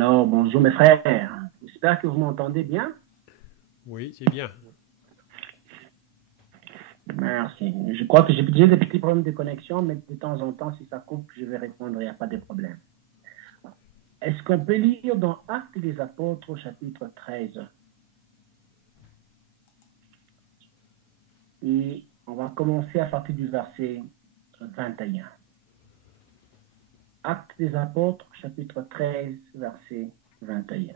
Alors, bonjour mes frères. J'espère que vous m'entendez bien. Oui, c'est bien. Merci. Je crois que j'ai des petits problèmes de connexion, mais de temps en temps, si ça coupe, je vais répondre, il n'y a pas de problème. Est-ce qu'on peut lire dans Actes des Apôtres au chapitre 13? Et on va commencer à partir du verset 21. Actes des Apôtres, chapitre 13, verset 21.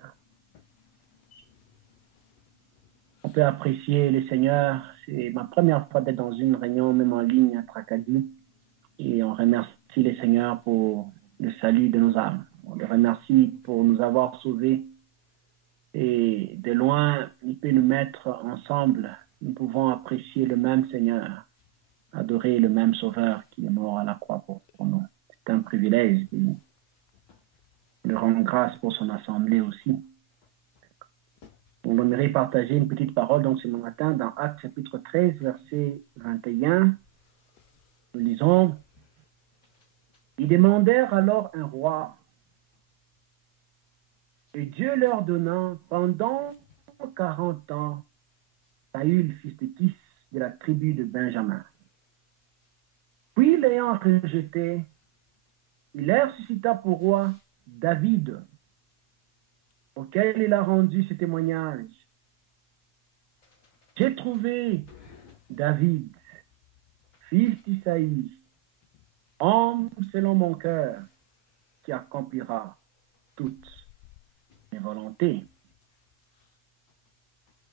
On peut apprécier le Seigneur. C'est ma première fois d'être dans une réunion, même en ligne à Tracadie. Et on remercie le Seigneur pour le salut de nos âmes. On le remercie pour nous avoir sauvés. Et de loin, il peut nous mettre ensemble. Nous pouvons apprécier le même Seigneur, adorer le même Sauveur qui est mort à la croix pour nous. C'est un privilège. Et nous rendons grâce pour son assemblée aussi. On aimerait partager une petite parole donc ce matin dans Actes chapitre 13, verset 21. Nous lisons: Ils demandèrent alors un roi. Et Dieu leur donna pendant 40 ans Saül, fils de Kis, de la tribu de Benjamin. Puis, l'ayant rejeté, il leur suscita pour roi David, auquel il a rendu ce témoignage. J'ai trouvé David, fils d'Isaïe, homme selon mon cœur, qui accomplira toutes mes volontés.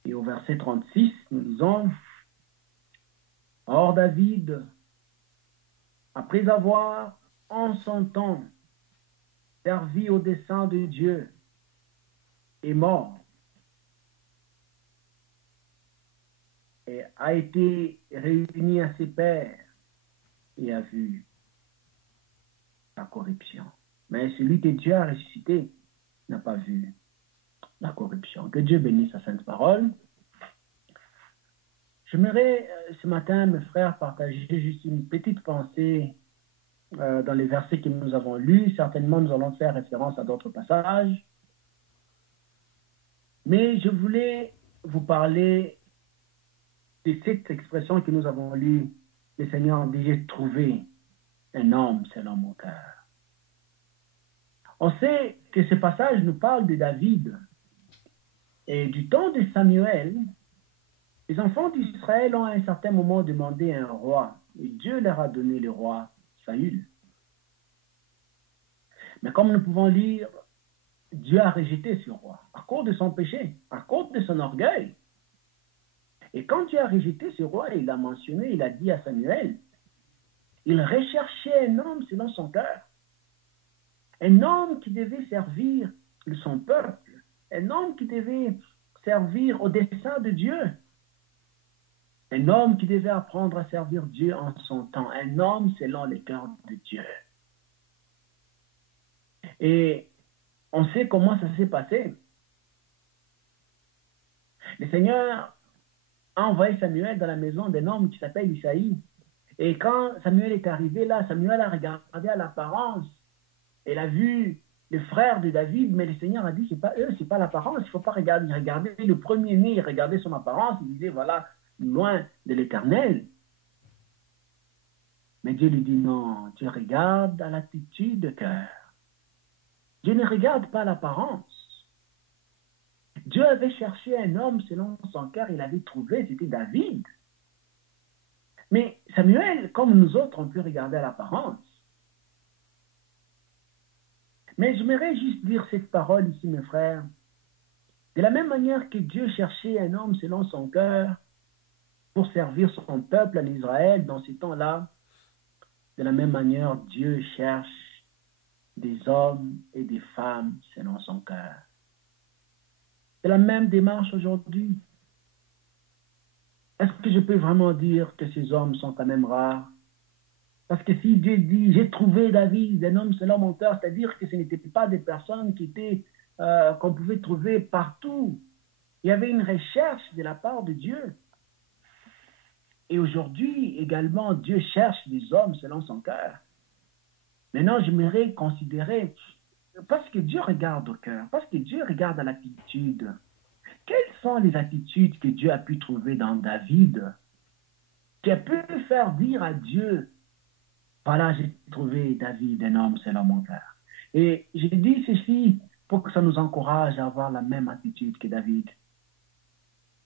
Et au verset 36, nous lisons: Or David, après avoir en son temps servi au dessein de Dieu, est mort et a été réuni à ses pairs et a vu la corruption. Mais celui que Dieu a ressuscité n'a pas vu la corruption. Que Dieu bénisse sa sainte parole. J'aimerais ce matin, mes frères, partager juste une petite pensée dans les versets que nous avons lus. Certainement, nous allons faire référence à d'autres passages. Mais je voulais vous parler de cette expression que nous avons lue. Le Seigneur dit: j'ai trouvé un homme selon mon cœur. On sait que ce passage nous parle de David. Et du temps de Samuel, les enfants d'Israël ont à un certain moment demandé un roi. Et Dieu leur a donné le roi Saül. Mais comme nous pouvons lire, Dieu a rejeté ce roi à cause de son péché, à cause de son orgueil. Et quand Dieu a rejeté ce roi, il a mentionné, il a dit à Samuel, il recherchait un homme selon son cœur. Un homme qui devait servir son peuple. Un homme qui devait servir au dessein de Dieu. Un homme qui devait apprendre à servir Dieu en son temps. Un homme selon le cœur de Dieu. Et on sait comment ça s'est passé. Le Seigneur a envoyé Samuel dans la maison d'un homme qui s'appelle Isaïe. Et quand Samuel est arrivé là, Samuel a regardé à l'apparence. Il a vu les frères de David, mais le Seigneur a dit: c'est pas eux, c'est pas l'apparence. Il ne faut pas regarder. Il regardait le premier-né, il regardait son apparence, il disait: voilà, loin de l'Éternel. Mais Dieu lui dit: non, tu regardes à l'attitude de cœur. Dieu ne regarde pas l'apparence. Dieu avait cherché un homme selon son cœur, il avait trouvé, c'était David. Mais Samuel, comme nous autres, on peut regarder à l'apparence. Mais j'aimerais juste dire cette parole ici, mes frères. De la même manière que Dieu cherchait un homme selon son cœur pour servir son peuple en Israël dans ces temps-là, de la même manière, Dieu cherche des hommes et des femmes selon son cœur. C'est la même démarche aujourd'hui. Est-ce que je peux vraiment dire que ces hommes sont quand même rares? Parce que si Dieu dit: j'ai trouvé David, un homme selon mon cœur, c'est-à-dire que ce n'étaient pas des personnes qu'on pouvait trouver partout. Il y avait une recherche de la part de Dieu. Et aujourd'hui, également, Dieu cherche des hommes selon son cœur. Maintenant, j'aimerais considérer Parce que Dieu regarde au cœur, parce que Dieu regarde à l'attitude. Quelles sont les attitudes que Dieu a pu trouver dans David, qui a pu faire dire à Dieu, voilà, j'ai trouvé David, un homme selon mon cœur. Et j'ai dit ceci pour que ça nous encourage à avoir la même attitude que David.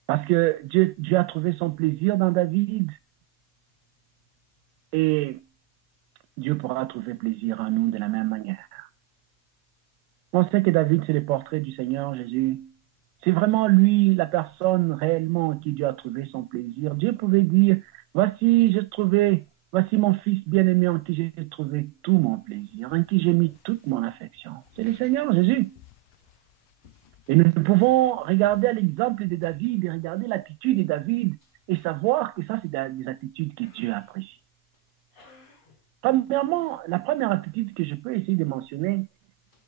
Parce que Dieu a trouvé son plaisir dans David et Dieu pourra trouver plaisir en nous de la même manière. On sait que David, c'est le portrait du Seigneur Jésus. C'est vraiment lui, la personne réellement en qui Dieu a trouvé son plaisir. Dieu pouvait dire, voici mon fils bien-aimé en qui j'ai trouvé tout mon plaisir, en qui j'ai mis toute mon affection. C'est le Seigneur Jésus. Et nous pouvons regarder à l'exemple de David et regarder l'attitude de David et savoir que ça, c'est des attitudes que Dieu apprécie. Premièrement, la première attitude que je peux essayer de mentionner,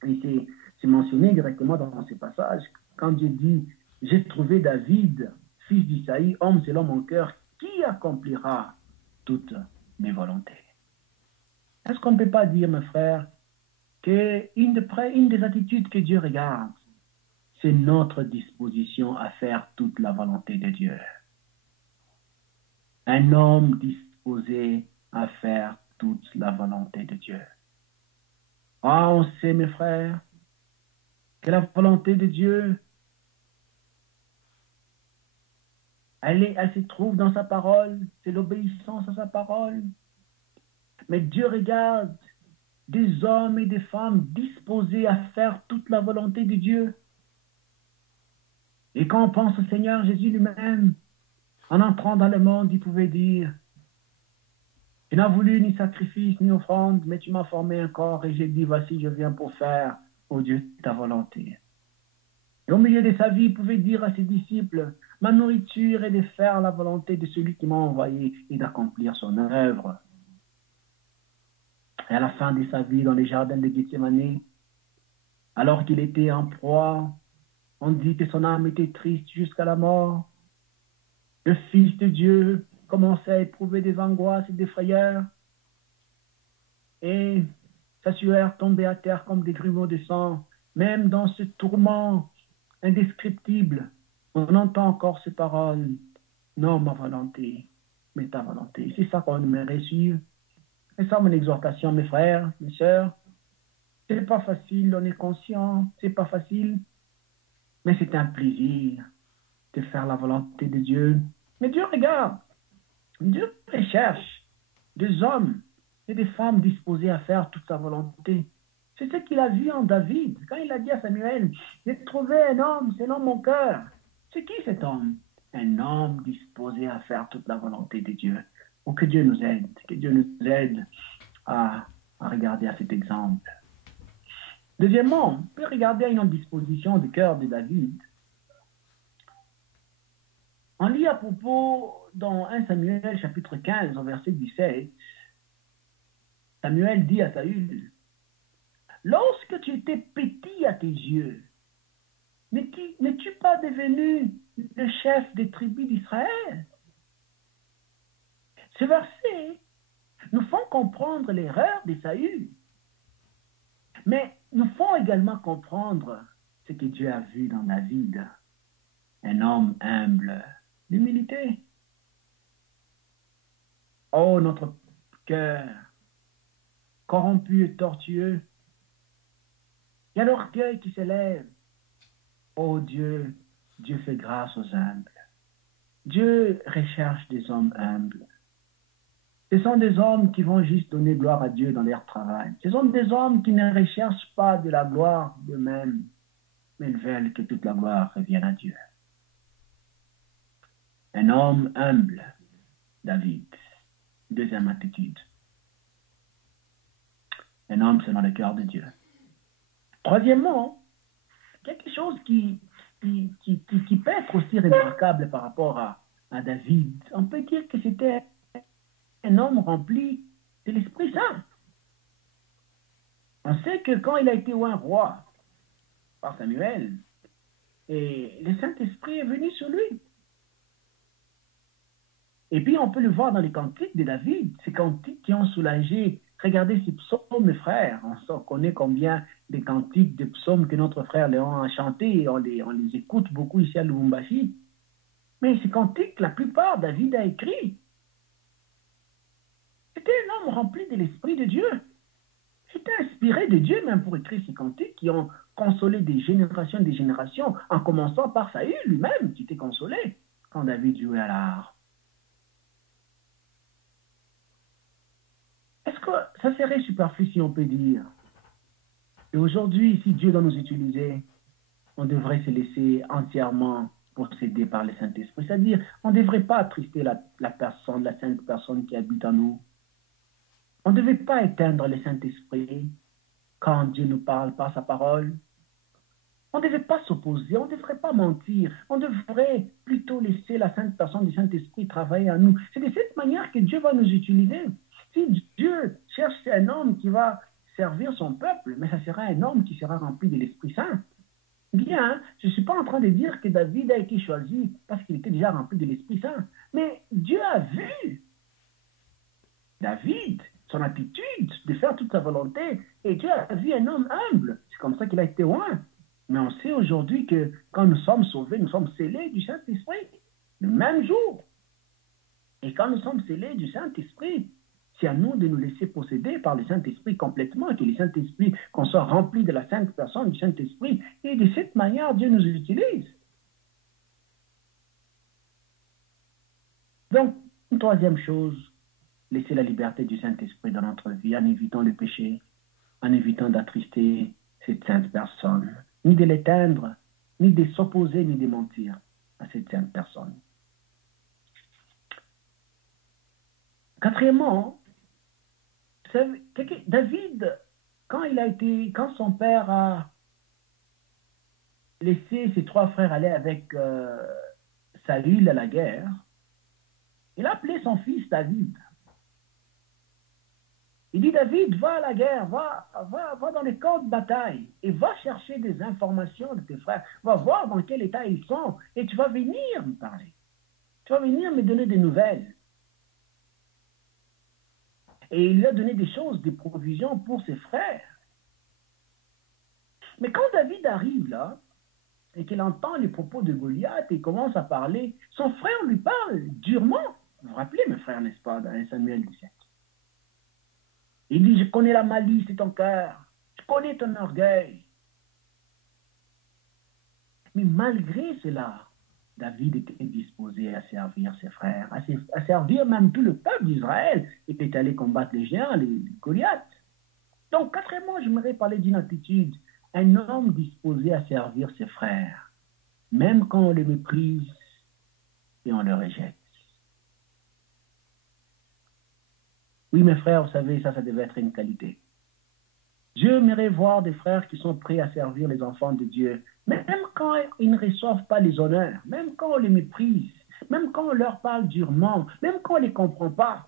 et c'est mentionné directement dans ce passage, quand Dieu dit « J'ai trouvé David, fils d'Isaïe, homme selon mon cœur, qui accomplira toutes mes volontés. » Est-ce qu'on ne peut pas dire, mes frères, qu'une des attitudes que Dieu regarde, c'est notre disposition à faire toute la volonté de Dieu. Un homme disposé à faire toute la volonté de Dieu. Ah, on sait, mes frères, que la volonté de Dieu, elle se trouve dans sa parole, c'est l'obéissance à sa parole. Mais Dieu regarde des hommes et des femmes disposés à faire toute la volonté de Dieu. Et quand on pense au Seigneur Jésus lui-même, en entrant dans le monde, il pouvait dire, « Tu n'as voulu ni sacrifice ni offrande, mais tu m'as formé un corps et j'ai dit, voici, je viens pour faire, ô Dieu, ta volonté. » Et au milieu de sa vie, il pouvait dire à ses disciples, « Ma nourriture est de faire la volonté de celui qui m'a envoyé et d'accomplir son œuvre. » Et à la fin de sa vie, dans les jardins de Gethsémani, alors qu'il était en proie, on dit que son âme était triste jusqu'à la mort. Le Fils de Dieu commençait à éprouver des angoisses et des frayeurs. Et sa sueur tombait à terre comme des grumeaux de sang. Même dans ce tourment indescriptible, on entend encore ces paroles. Non, ma volonté, mais ta volonté. C'est ça qu'on aimerait suivre. C'est ça mon exhortation, mes frères, mes sœurs. C'est pas facile, on est conscient, c'est pas facile. Mais c'est un plaisir de faire la volonté de Dieu. Mais Dieu regarde. Dieu recherche des hommes et des femmes disposés à faire toute sa volonté. C'est ce qu'il a vu en David. Quand il a dit à Samuel, « J'ai trouvé un homme selon mon cœur. » C'est qui cet homme? Un homme disposé à faire toute la volonté de Dieu. Oh, que Dieu nous aide. Que Dieu nous aide à regarder à cet exemple. Deuxièmement, on peut regarder à une disposition du cœur de David. On lit à propos dans 1 Samuel chapitre 15 au verset 17, Samuel dit à Saül, « Lorsque tu étais petit à tes yeux, n'es-tu pas devenu le chef des tribus d'Israël? » Ce verset nous font comprendre l'erreur de Saül, mais nous font également comprendre ce que Dieu a vu dans David, un homme humble, l'humilité. Oh, notre cœur, corrompu et tortueux, il y a l'orgueil qui s'élève. Oh Dieu, Dieu fait grâce aux humbles. Dieu recherche des hommes humbles. Ce sont des hommes qui vont juste donner gloire à Dieu dans leur travail. Ce sont des hommes qui ne recherchent pas de la gloire d'eux-mêmes, mais ils veulent que toute la gloire revienne à Dieu. Un homme humble, David. Deuxième attitude. Un homme selon le cœur de Dieu. Troisièmement, quelque chose qui peut être aussi remarquable par rapport à David. On peut dire que c'était un homme rempli de l'Esprit Saint. On sait que quand il a été oint roi par Samuel, et le Saint-Esprit est venu sur lui. Et puis on peut le voir dans les cantiques de David, ces cantiques qui ont soulagé. Regardez ces psaumes, mes frères, on connaît combien des cantiques, des psaumes que notre frère Léon a chantés. On les écoute beaucoup ici à Lubumbashi. Mais ces cantiques, la plupart, David a écrit. C'était un homme rempli de l'Esprit de Dieu. C'était inspiré de Dieu même pour écrire ces cantiques qui ont consolé des générations, en commençant par Saül lui-même, qui était consolé quand David jouait à la harpe. Est-ce que ça serait superflu si on peut dire? Et aujourd'hui, si Dieu doit nous utiliser, on devrait se laisser entièrement posséder par le Saint-Esprit. C'est-à-dire, on ne devrait pas attrister la personne, la sainte personne qui habite en nous. On ne devait pas éteindre le Saint-Esprit quand Dieu nous parle par sa parole. On ne devait pas s'opposer, on ne devrait pas mentir. On devrait plutôt laisser la sainte personne du Saint-Esprit travailler en nous. C'est de cette manière que Dieu va nous utiliser. Si Dieu cherche un homme qui va servir son peuple, mais ça sera un homme qui sera rempli de l'Esprit Saint. Bien, je ne suis pas en train de dire que David a été choisi parce qu'il était déjà rempli de l'Esprit Saint. Mais Dieu a vu David, son attitude de faire toute sa volonté, et Dieu a vu un homme humble. C'est comme ça qu'il a été loin. Mais on sait aujourd'hui que quand nous sommes sauvés, nous sommes scellés du Saint-Esprit, le même jour. Et quand nous sommes scellés du Saint-Esprit, c'est à nous de nous laisser posséder par le Saint-Esprit complètement, que le Saint-Esprit, qu'on soit rempli de la sainte personne du Saint-Esprit, et de cette manière, Dieu nous utilise. Donc, une troisième chose, laisser la liberté du Saint-Esprit dans notre vie en évitant le péché, en évitant d'attrister cette sainte personne, ni de l'éteindre, ni de s'opposer, ni de mentir à cette sainte personne. Quatrièmement, David, quand son père a laissé ses trois frères aller avec Saül à la guerre, il a appelé son fils David. Il dit, David, va à la guerre, va dans les camps de bataille et va chercher des informations de tes frères. Va voir dans quel état ils sont et tu vas venir me parler. Tu vas venir me donner des nouvelles. Et il lui a donné des choses, des provisions pour ses frères. Mais quand David arrive là, et qu'il entend les propos de Goliath et commence à parler, son frère lui parle durement. Vous vous rappelez, mes frères, n'est-ce pas, dans 1 Samuel 17. Il dit, je connais la malice de ton cœur, je connais ton orgueil. Mais malgré cela, David était disposé à servir ses frères, à servir même tout le peuple d'Israël, et était allé combattre les géants, les Goliath. Donc, quatrièmement, j'aimerais parler d'une attitude, un homme disposé à servir ses frères, même quand on le méprise et on le rejette. Oui, mes frères, vous savez, ça devait être une qualité. Dieu aimerait voir des frères qui sont prêts à servir les enfants de Dieu, même quand ils ne reçoivent pas les honneurs, même quand on les méprise, même quand on leur parle durement, même quand on ne les comprend pas.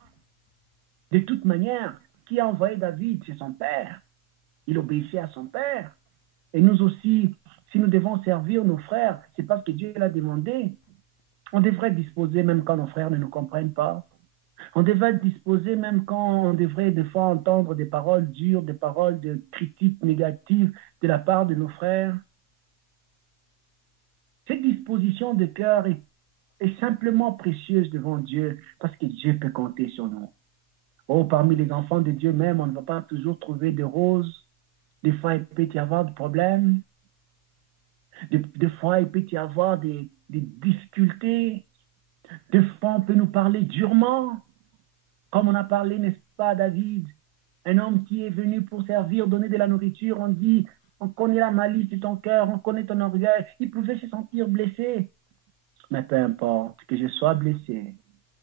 De toute manière, qui a envoyé David, c'est son père. Il obéissait à son père. Et nous aussi, si nous devons servir nos frères, c'est parce que Dieu l'a demandé. On devrait disposer même quand nos frères ne nous comprennent pas. On devrait être disposé même quand on devrait des fois entendre des paroles dures, des paroles de critiques négatives de la part de nos frères. Cette disposition de cœur est simplement précieuse devant Dieu parce que Dieu peut compter sur nous. Oh, parmi les enfants de Dieu même, on ne va pas toujours trouver de roses. Des fois, il peut y avoir des problèmes. Des fois, il peut y avoir des difficultés. Des fois, on peut nous parler durement. Comme on a parlé, n'est-ce pas, David, un homme qui est venu pour servir, donner de la nourriture, on dit, on connaît la malice de ton cœur, on connaît ton orgueil, il pouvait se sentir blessé. Mais peu importe que je sois blessé,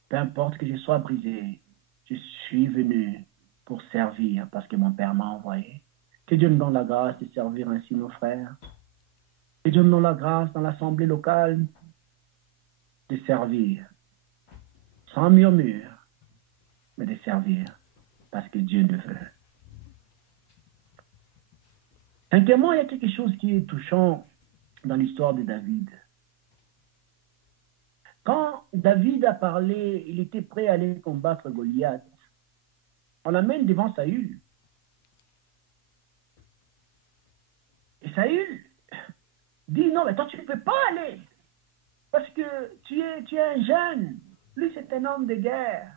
peu importe que je sois brisé, je suis venu pour servir parce que mon Père m'a envoyé. Que Dieu nous donne la grâce de servir ainsi nos frères. Que Dieu nous donne la grâce dans l'assemblée locale de servir sans murmure, mais de servir parce que Dieu le veut. Cinquièmement, il y a quelque chose qui est touchant dans l'histoire de David. Quand David a parlé, il était prêt à aller combattre Goliath. On l'amène devant Saül. Saül dit, non, mais toi, tu ne peux pas aller. Parce que tu es un jeune. Lui, c'est un homme de guerre.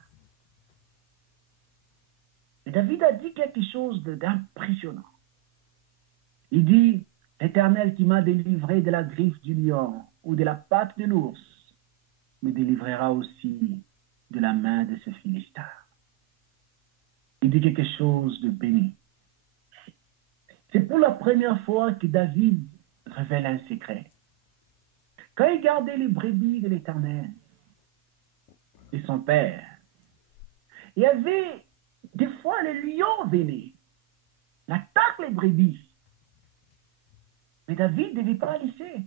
Et David a dit quelque chose d'impressionnant. Il dit, l'Éternel qui m'a délivré de la griffe du lion ou de la patte de l'ours me délivrera aussi de la main de ce Philistin. Il dit quelque chose de béni. C'est pour la première fois que David révèle un secret. Quand il gardait les brebis de l'Éternel et son père, il y avait des fois les lions venaient, attaquent les brebis. Mais David ne devait pas laisser.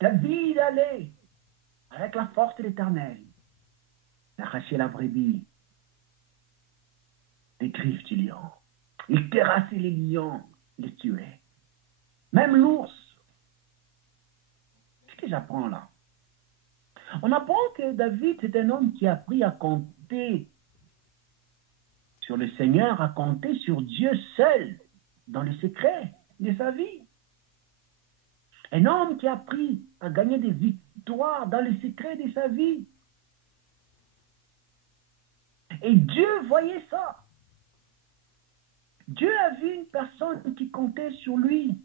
David allait avec la force de l'Éternel arracher la brebis des griffes du lion. Il terrassait les lions, les tuait. Même l'ours. Qu'est-ce que j'apprends là? On apprend que David, c'est un homme qui a appris à compter sur le Seigneur, à compter sur Dieu seul, dans le secret de sa vie. Un homme qui a appris à gagner des victoires dans le secret de sa vie. Et Dieu voyait ça. Dieu a vu une personne qui comptait sur lui.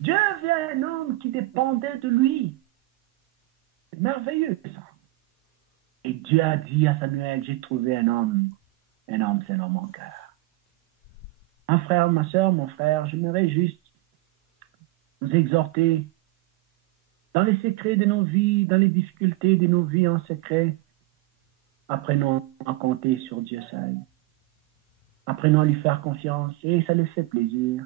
Dieu avait un homme qui dépendait de lui. C'est merveilleux ça. Et Dieu a dit à Samuel, j'ai trouvé un homme selon mon cœur. Un frère, ma soeur, mon frère, j'aimerais juste nous exhorter dans les secrets de nos vies, dans les difficultés de nos vies en secret. Apprenons à compter sur Dieu seul. Apprenons à lui faire confiance et ça lui fait plaisir.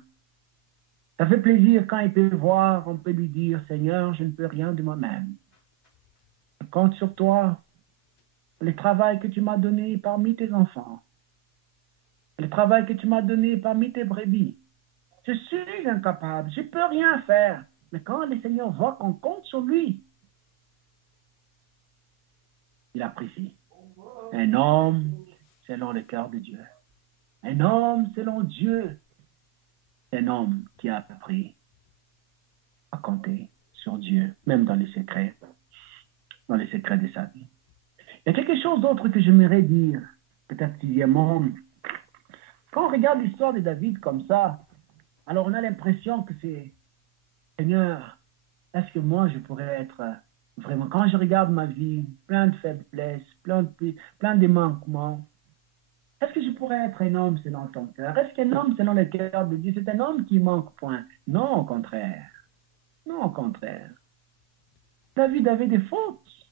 Ça fait plaisir quand il peut voir, on peut lui dire, Seigneur, je ne peux rien de moi-même. Je compte sur toi, le travail que tu m'as donné parmi tes enfants, le travail que tu m'as donné parmi tes brebis. Je suis incapable, je ne peux rien faire. Mais quand le Seigneur voit qu'on compte sur lui, il apprécie. Un homme selon le cœur de Dieu. Un homme selon Dieu. Un homme qui a appris à compter sur Dieu, même dans les secrets de sa vie. Il y a quelque chose d'autre que j'aimerais dire, peut-être sixièmement. Quand on regarde l'histoire de David comme ça, alors on a l'impression que c'est, Seigneur, est-ce que moi je pourrais être vraiment, quand je regarde ma vie, plein de faiblesses, plein de manquements, est-ce que je pourrais être un homme selon ton cœur? Est-ce qu'un homme selon le cœur de Dieu, c'est un homme qui manque point? Non, au contraire. Non, au contraire. David avait des fautes.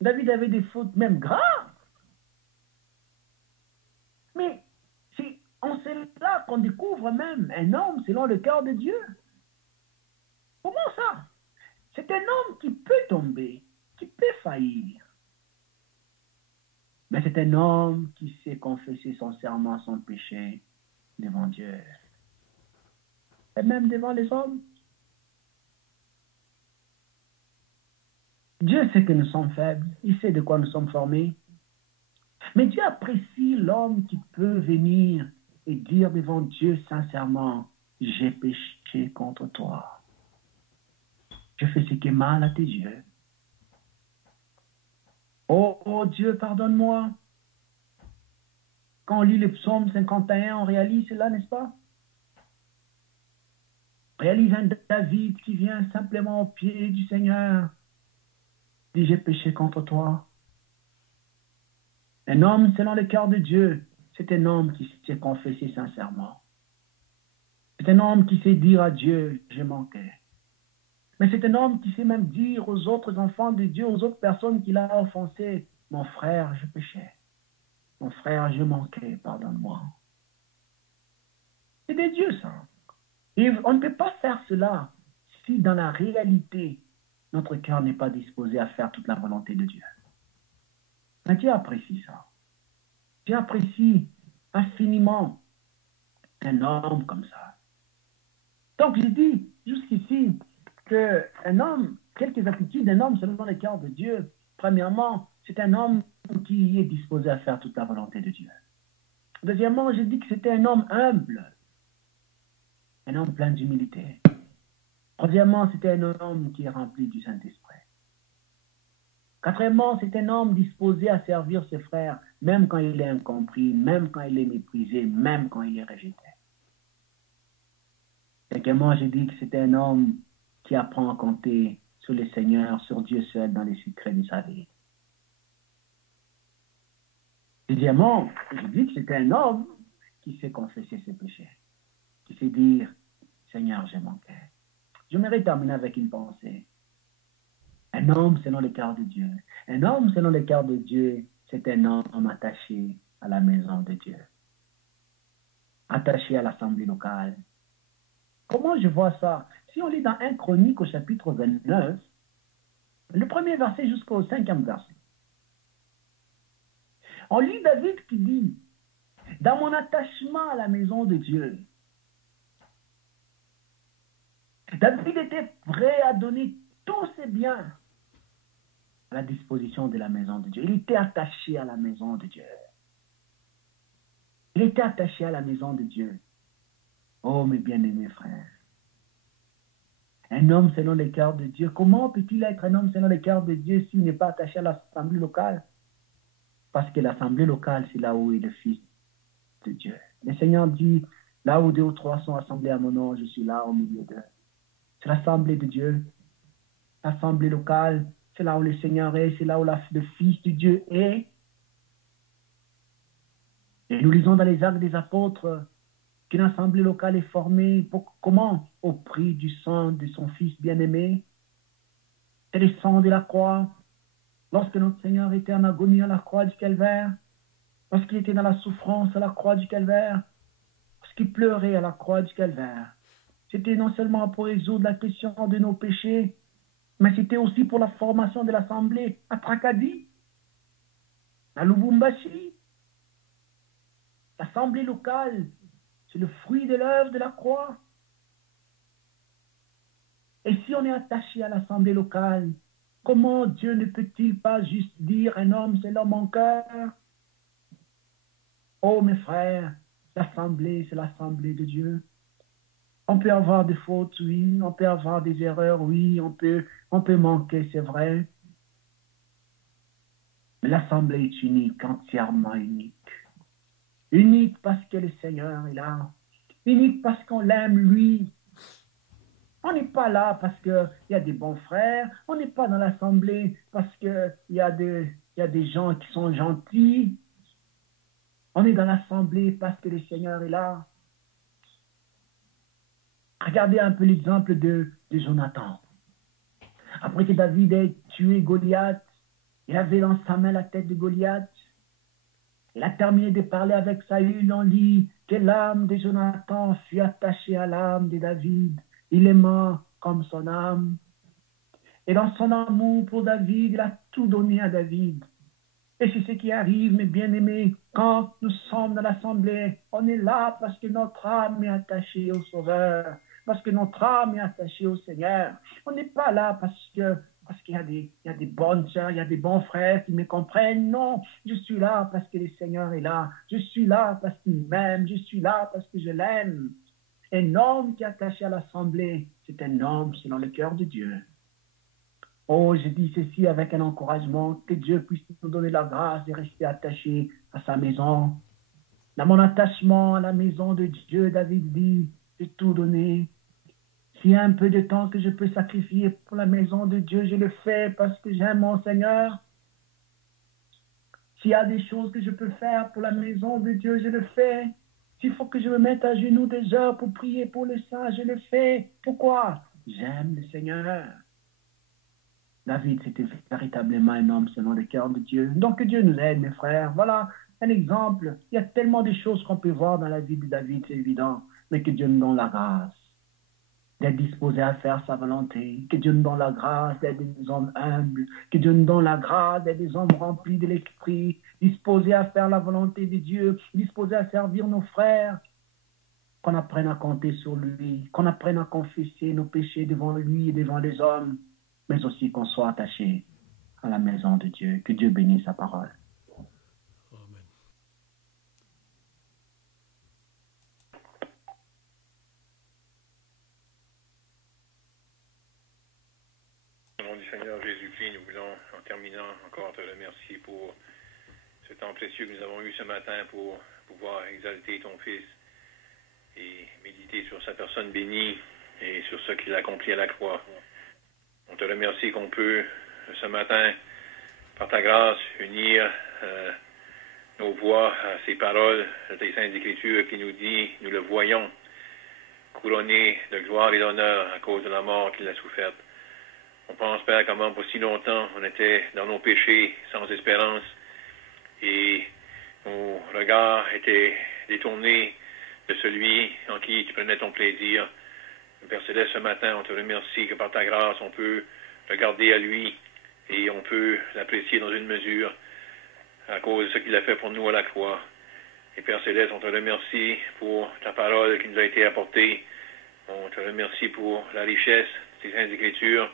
David avait des fautes même graves. Mais c'est en cela qu'on découvre même un homme selon le cœur de Dieu. Comment ça? C'est un homme qui peut tomber, qui peut faillir. Mais c'est un homme qui sait confesser sincèrement son péché devant Dieu. Et même devant les hommes. Dieu sait que nous sommes faibles. Il sait de quoi nous sommes formés. Mais Dieu apprécie l'homme qui peut venir et dire devant Dieu sincèrement, j'ai péché contre toi. Je fais ce qui est mal à tes yeux. Oh Dieu, pardonne-moi. Quand on lit le psaume 51, on réalise cela, n'est-ce pas? On réalise un David qui vient simplement au pied du Seigneur. Dit, j'ai péché contre toi. Un homme selon le cœur de Dieu, c'est un homme qui sait confesser sincèrement. C'est un homme qui sait dire à Dieu, j'ai manqué. Mais c'est un homme qui sait même dire aux autres enfants de Dieu, aux autres personnes qu'il a offensées, mon frère, je péchais. Mon frère, je manquais, pardonne-moi. C'est de Dieu, ça. Et on ne peut pas faire cela si dans la réalité, notre cœur n'est pas disposé à faire toute la volonté de Dieu. Mais Dieu apprécie ça. Dieu apprécie infiniment un homme comme ça. Donc, je dis jusqu'ici qu'un homme, quelques attitudes d'un homme selon le cœur de Dieu, premièrement, c'est un homme qui est disposé à faire toute la volonté de Dieu. Deuxièmement, je dis que c'était un homme humble. un homme plein d'humilité. Troisièmement, c'était un homme qui est rempli du Saint-Esprit. Quatrièmement, c'est un homme disposé à servir ses frères, même quand il est incompris, même quand il est méprisé, même quand il est rejeté. Cinquièmement, j'ai dit que c'était un homme qui apprend à compter sur le Seigneur, sur Dieu seul, dans les secrets de sa vie. Sixièmement, j'ai dit que c'était un homme qui sait confesser ses péchés, qui sait dire, Seigneur, j'ai manqué. J'aimerais terminer avec une pensée. Un homme selon le cœur de Dieu. Un homme selon le cœur de Dieu, c'est un homme attaché à la maison de Dieu. Attaché à l'assemblée locale. Comment je vois ça? Si on lit dans 1 Chronique au chapitre 29, le premier verset jusqu'au 5e verset, on lit David qui dit, dans mon attachement à la maison de Dieu, David était prêt à donner tous ses biens à la disposition de la maison de Dieu. Il était attaché à la maison de Dieu. Il était attaché à la maison de Dieu. Oh, mes bien-aimés frères. Un homme selon le cœur de Dieu, comment peut-il être un homme selon le cœur de Dieu s'il n'est pas attaché à l'assemblée locale? Parce que l'assemblée locale, c'est là où est le Fils de Dieu. Le Seigneur dit, là où 2 ou 3 sont assemblés à mon nom, je suis là au milieu d'eux. C'est l'assemblée de Dieu. L'assemblée locale, c'est là où le Seigneur est, c'est là où le Fils de Dieu est. Et nous lisons dans les Actes des Apôtres qu'une assemblée locale est formée. Comment? Au prix du sang de son Fils bien-aimé. C'est le sang de la croix. Lorsque notre Seigneur était en agonie à la croix du Calvaire, lorsqu'il était dans la souffrance à la croix du Calvaire, lorsqu'il pleurait à la croix du Calvaire, c'était non seulement pour résoudre la question de nos péchés, mais c'était aussi pour la formation de l'assemblée à Tracadie, à Lubumbashi. L'assemblée locale, c'est le fruit de l'œuvre de la croix. Et si on est attaché à l'assemblée locale, comment Dieu ne peut-il pas juste dire un homme, c'est l'homme en cœur? Oh mes frères, l'assemblée, c'est l'assemblée de Dieu. On peut avoir des fautes, oui, on peut avoir des erreurs, oui, on peut manquer, c'est vrai. Mais l'assemblée est unique, entièrement unique. Unique parce que le Seigneur est là. Unique parce qu'on l'aime, lui. On n'est pas là parce qu'il y a des bons frères. On n'est pas dans l'assemblée parce qu'il y a des gens qui sont gentils. On est dans l'assemblée parce que le Seigneur est là. Regardez un peu l'exemple de Jonathan. Après que David ait tué Goliath, il avait dans sa main la tête de Goliath. Il a terminé de parler avec Saül. On lit que l'âme de Jonathan fut attachée à l'âme de David. Il aima comme son âme. Et dans son amour pour David, il a tout donné à David. Et c'est ce qui arrive, mes bien-aimés, quand nous sommes dans l'assemblée. On est là parce que notre âme est attachée au Sauveur, parce que notre âme est attachée au Seigneur. On n'est pas là parce qu'il y a des bonnes sœurs, il y a des bons frères qui me comprennent. Non, je suis là parce que le Seigneur est là. Je suis là parce qu'il m'aime. Je suis là parce que je l'aime. Un homme qui est attaché à l'assemblée, c'est un homme selon le cœur de Dieu. Oh, je dis ceci avec un encouragement, que Dieu puisse nous donner la grâce de rester attachés à sa maison. Dans mon attachement à la maison de Dieu, David dit, j'ai tout donné. S'il y a un peu de temps que je peux sacrifier pour la maison de Dieu, je le fais parce que j'aime mon Seigneur. S'il y a des choses que je peux faire pour la maison de Dieu, je le fais. S'il faut que je me mette à genoux des heures pour prier pour le saint, je le fais. Pourquoi? J'aime le Seigneur. David, c'était véritablement un homme selon le cœur de Dieu. Donc, que Dieu nous aide, mes frères. Voilà un exemple. Il y a tellement de choses qu'on peut voir dans la vie de David, c'est évident. Mais que Dieu nous donne la grâce d'être disposé à faire sa volonté. Que Dieu nous donne la grâce d'être des hommes humbles. Que Dieu nous donne la grâce d'être des hommes remplis de l'esprit, disposés à faire la volonté de Dieu, disposés à servir nos frères. Qu'on apprenne à compter sur lui, qu'on apprenne à confesser nos péchés devant lui et devant les hommes, mais aussi qu'on soit attaché à la maison de Dieu. Que Dieu bénisse sa parole. Amen. Seigneur Jésus-Christ, nous voulons, en terminant, encore te remercier pour ce temps précieux que nous avons eu ce matin pour pouvoir exalter ton Fils et méditer sur sa personne bénie et sur ce qu'il a accompli à la croix. On te remercie qu'on peut, ce matin, par ta grâce, unir nos voix à ces paroles de tes saintes Écritures qui nous dit, nous le voyons, couronné de gloire et d'honneur à cause de la mort qu'il a soufferte. On pense, Père, comment pour si longtemps on était dans nos péchés, sans espérance, et nos regards étaient détournés de celui en qui tu prenais ton plaisir. Père Céleste, ce matin, on te remercie que par ta grâce, on peut regarder à lui et on peut l'apprécier dans une mesure à cause de ce qu'il a fait pour nous à la croix. Et Père Céleste, on te remercie pour ta parole qui nous a été apportée. On te remercie pour la richesse de tes saintes Écritures.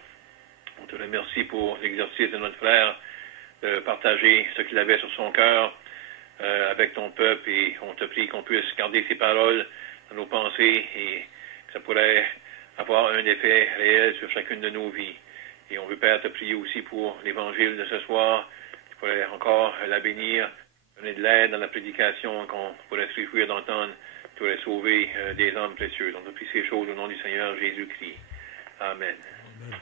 On te remercie pour l'exercice de notre frère de partager ce qu'il avait sur son cœur avec ton peuple et on te prie qu'on puisse garder ces paroles dans nos pensées et que ça pourrait avoir un effet réel sur chacune de nos vies. Et on veut, Père, te prier aussi pour l'évangile de ce soir. Tu pourrais encore la bénir, donner de l'aide dans la prédication qu'on pourrait se réjouir d'entendre. Tu pourrais sauver des âmes précieuses. On te prie ces choses au nom du Seigneur Jésus-Christ. Amen. Amen.